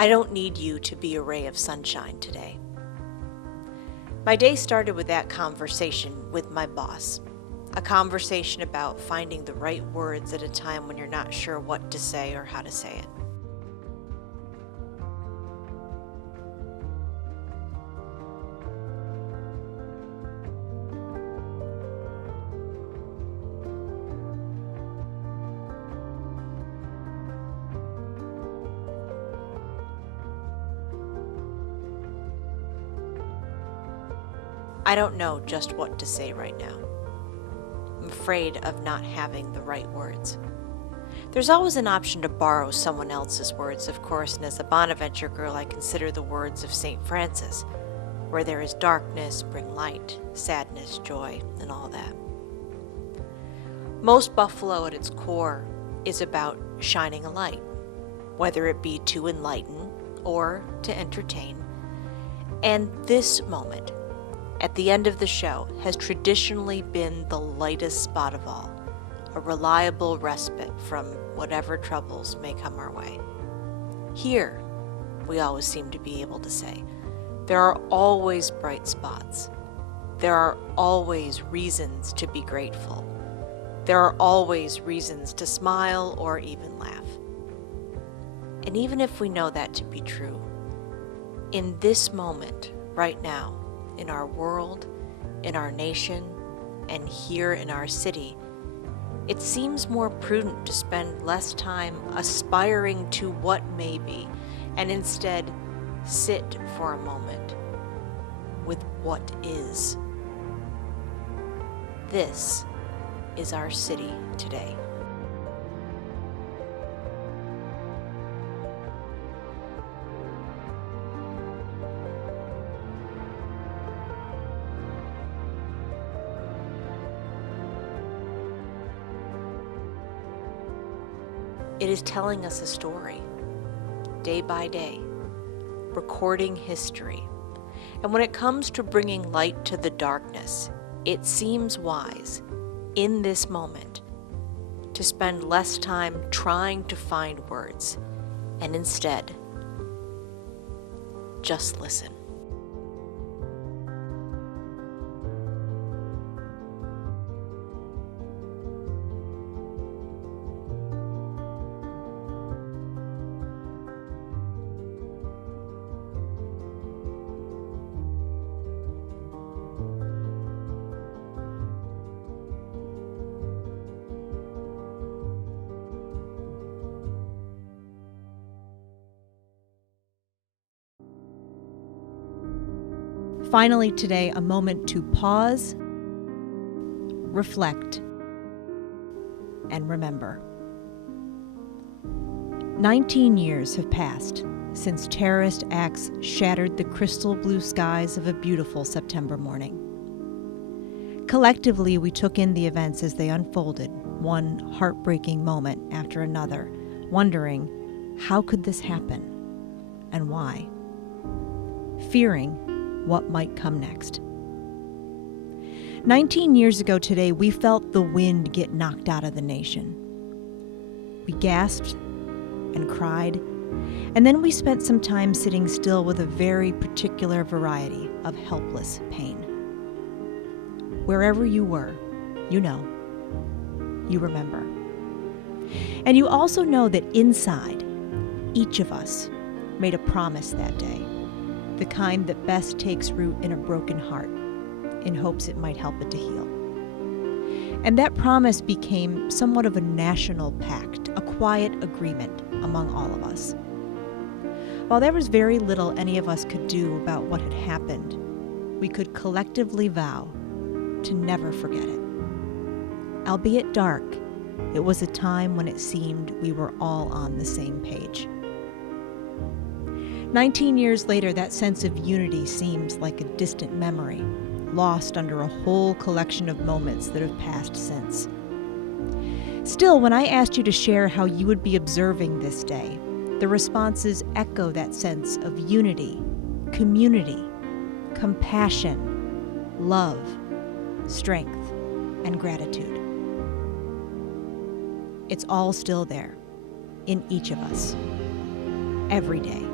I don't need you to be a ray of sunshine today. My day started with that conversation with my boss. A conversation about finding the right words at a time when you're not sure what to say or how to say it. I don't know just what to say right now. I'm afraid of not having the right words. There's always an option to borrow someone else's words, of course, and as a Bonaventure girl, I consider the words of St. Francis, where there is darkness, bring light, sadness, joy, and all that. Most Buffalo at its core is about shining a light, whether it be to enlighten or to entertain. And this moment, at the end of the show, has traditionally been the lightest spot of all, a reliable respite from whatever troubles may come our way. Here, we always seem to be able to say, there are always bright spots. There are always reasons to be grateful. There are always reasons to smile or even laugh. And even if we know that to be true, in this moment, right now, in our world, in our nation, and here in our city, it seems more prudent to spend less time aspiring to what may be, and instead sit for a moment with what is. This is our city today. It is telling us a story, day by day, recording history. And when it comes to bringing light to the darkness, it seems wise, in this moment, to spend less time trying to find words, and instead, just listen. Finally today, a moment to pause, reflect, and remember. 19 years have passed since terrorist acts shattered the crystal blue skies of a beautiful September morning. Collectively, we took in the events as they unfolded, one heartbreaking moment after another, wondering, how could this happen, and why? Fearing what might come next. 19 years ago today, we felt the wind get knocked out of the nation. We gasped and cried, and then we spent some time sitting still with a very particular variety of helpless pain. Wherever you were, you know, you remember. And you also know that inside, each of us made a promise that day, the kind that best takes root in a broken heart, in hopes it might help it to heal. And that promise became somewhat of a national pact, a quiet agreement among all of us. While there was very little any of us could do about what had happened, we could collectively vow to never forget it. Albeit dark, it was a time when it seemed we were all on the same page. 19 years later, that sense of unity seems like a distant memory, lost under a whole collection of moments that have passed since. Still, when I asked you to share how you would be observing this day, the responses echo that sense of unity, community, compassion, love, strength, and gratitude. It's all still there, in each of us, every day.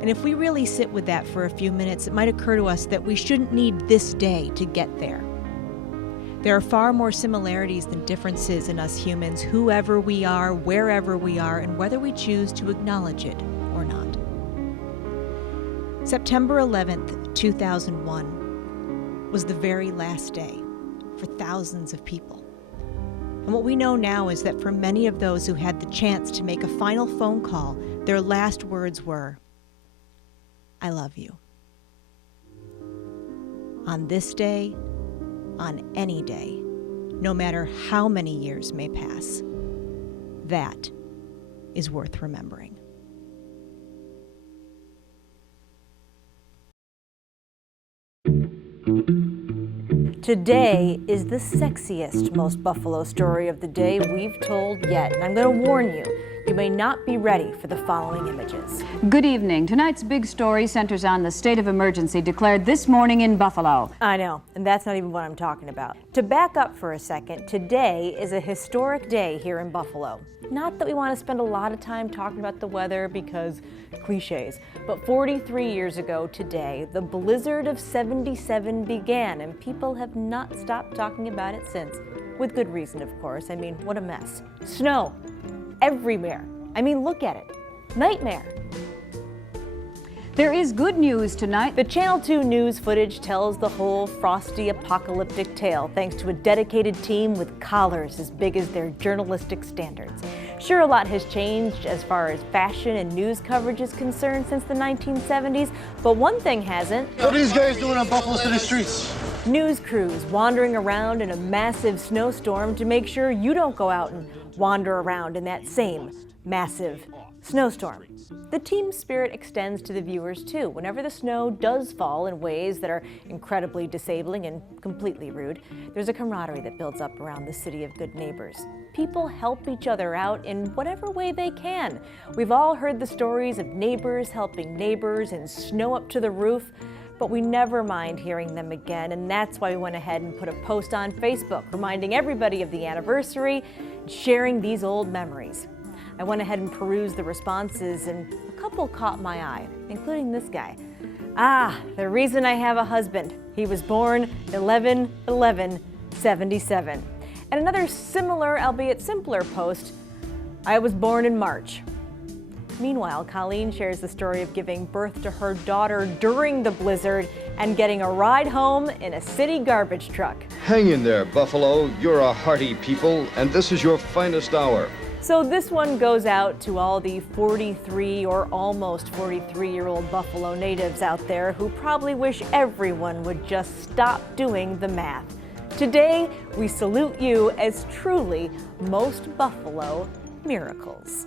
And if we really sit with that for a few minutes, it might occur to us that we shouldn't need this day to get there. There are far more similarities than differences in us humans, whoever we are, wherever we are, and whether we choose to acknowledge it or not. September 11th, 2001 was the very last day for thousands of people. And what we know now is that for many of those who had the chance to make a final phone call, their last words were, "I love you." On this day, on any day, no matter how many years may pass, that is worth remembering. Today is the sexiest, most Buffalo story of the day we've told yet. And I'm going to warn you, you may not be ready for the following images. Good evening. Tonight's big story centers on the state of emergency declared this morning in Buffalo. I know, and that's not even what I'm talking about. To back up for a second, today is a historic day here in Buffalo. Not that we want to spend a lot of time talking about the weather because cliches, but 43 years ago today, the blizzard of '77 began, and people have not stopped talking about it since. With good reason, of course. I mean, what a mess. Snow everywhere. I mean, look at it. Nightmare. There is good news tonight. The Channel 2 news footage tells the whole frosty apocalyptic tale thanks to a dedicated team with collars as big as their journalistic standards. Sure, a lot has changed as far as fashion and news coverage is concerned since the 1970s, but one thing hasn't. What are these guys doing on Buffalo City streets? News crews wandering around in a massive snowstorm to make sure you don't go out and wander around in that same massive snowstorm. The team spirit extends to the viewers too. Whenever the snow does fall in ways that are incredibly disabling and completely rude, there's a camaraderie that builds up around the city of good neighbors. People help each other out in whatever way they can. We've all heard the stories of neighbors helping neighbors and snow up to the roof, but we never mind hearing them again, and that's why we went ahead and put a post on Facebook reminding everybody of the anniversary and sharing these old memories. I went ahead and perused the responses, and a couple caught my eye, including this guy. The reason I have a husband. He was born 11/11/77. And another similar, albeit simpler post, I was born in March. Meanwhile, Colleen shares the story of giving birth to her daughter during the blizzard and getting a ride home in a city garbage truck. Hang in there, Buffalo. You're a hearty people, and this is your finest hour. So this one goes out to all the 43 or almost 43-year-old Buffalo natives out there who probably wish everyone would just stop doing the math. Today, we salute you as truly most Buffalo miracles.